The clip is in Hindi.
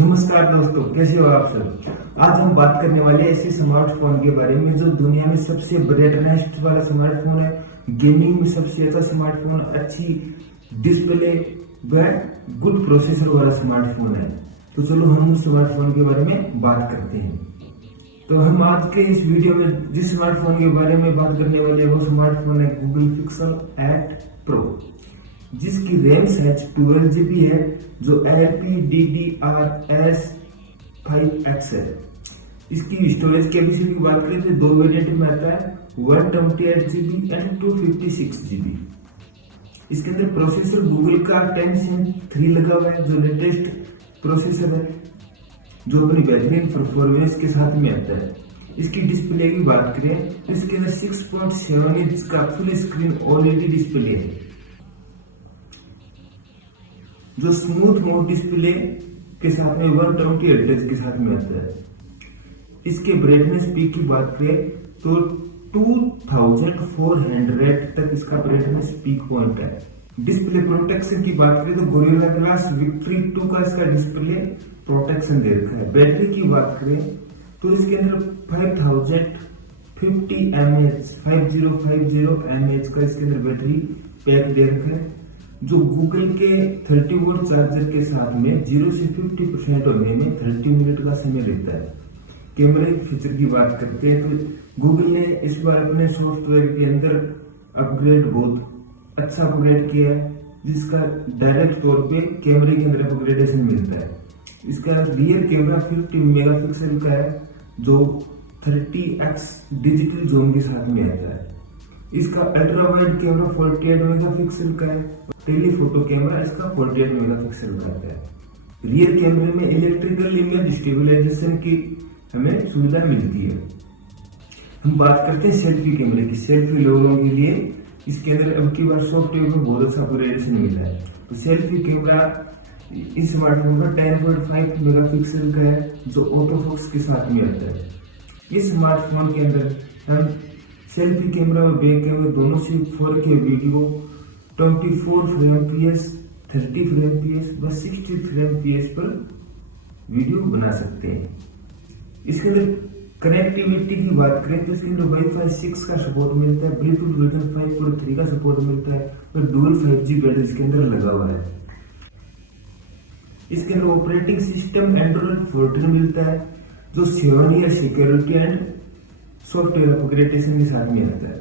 नमस्कार दोस्तों, कैसे हो आप सब। आज हम बात करने वाले ऐसे स्मार्टफोन के बारे में जो दुनिया में सबसे ब्राइटनेस वाला स्मार्टफोन है, गेमिंग में सबसे अच्छा स्मार्टफोन, अच्छी डिस्प्ले व गुड प्रोसेसर वाला स्मार्टफोन है। तो चलो हम उस स्मार्टफोन के बारे में बात करते हैं। तो हम आज के इस वीडियो में जिस स्मार्टफोन के बारे में बात करने वाले हैं वो स्मार्टफोन है गूगल पिक्सल 8 प्रो, जिसकी रैम साइज 12 GB है, जो LPDDR5X है। इसकी स्टोरेज कैपेसिटी की बात करें तो दो वेरिएंट में आता है, 128 GB एंड 256 GB। इसके अंदर प्रोसेसर गूगल का 10 लगा हुआ है, जो लेटेस्ट प्रोसेसर है, जो अपनी बेहतरीन परफॉर्मेंस के साथ में आता है। इसकी डिस्प्ले की बात करें तो इसके अंदर 6.7 इंच का फुल स्क्रीन OLED डिस्प्ले है, जो स्मूथ मोड डिस्प्ले के साथ में 120 हर्ट्ज के साथ में आता है। इसके ब्राइटनेस पीक की बात करें तो 2400 तक इसका ब्राइटनेस पीक पॉइंट है। डिस्प्ले प्रोटेक्शन की बात करें तो गोरिल्ला ग्लास विक्ट्री 2 का इसका डिस्प्ले प्रोटेक्शन दे रखा है। बैटरी की बात करें तो इसके अंदर 5050 mAh का इसके अंदर बैटरी पैक दे रखा है, जो गूगल के 30 वोल्ट चार्जर के साथ में 0 से 50% होने में 30 मिनट का समय लेता है। कैमरे फीचर की बात करते हैं तो गूगल ने इस बार अपने सॉफ्टवेयर के अंदर अपग्रेड बहुत अच्छा अपग्रेड किया है, जिसका डायरेक्ट तौर पे कैमरे के अंदर अपग्रेडेशन मिलता है। इसका रियर कैमरा 50 मेगापिक्सल का है, जो 30x डिजिटल जूम के साथ में आता है। इसका अल्ट्रा वाइड कैमरा 48 मेगापिक्सल का है, टेलीफोटो कैमरा इसका 48 मेगापिक्सल का आता है। रियर कैमरे में इलेक्ट्रिकल इमेज स्टेबलाइजेशन की हमें सुविधा मिलती है। हम बात करते हैं सेल्फी कैमरे की। सेल्फी लोगों के लिए इसके अंदर अब की बार सॉफ्टवेयर में बहुत अच्छा अपग्रेडेशन मिला है। तो सेल्फी कैमरा इस स्मार्टफोन का 10.5 मेगापिक्सल का है, जो ऑटो फोकस के साथ में आता है। इस स्मार्टफोन के अंदर हम सेल्फी कैमरा और बैक कैमरा दोनों से 4K video 24 frame PS, 30 frame PS व 60 फ्रेम PS पर वीडियो बना सकते हैं। इसके अंदर कनेक्टिविटी की बात करें तो इसके अंदर Wi-Fi 6 का सपोर्ट मिलता है, ब्लूटूथ वर्जन 5.3 का सपोर्ट मिलता है और डुअल 5G बैटरी इसके अंदर लगा हुआ है। इसके अंदर ऑपरेटिंग सिस्टम Android 14 मिलता है, जो 7 year security and software upgradation के साथ में आता है।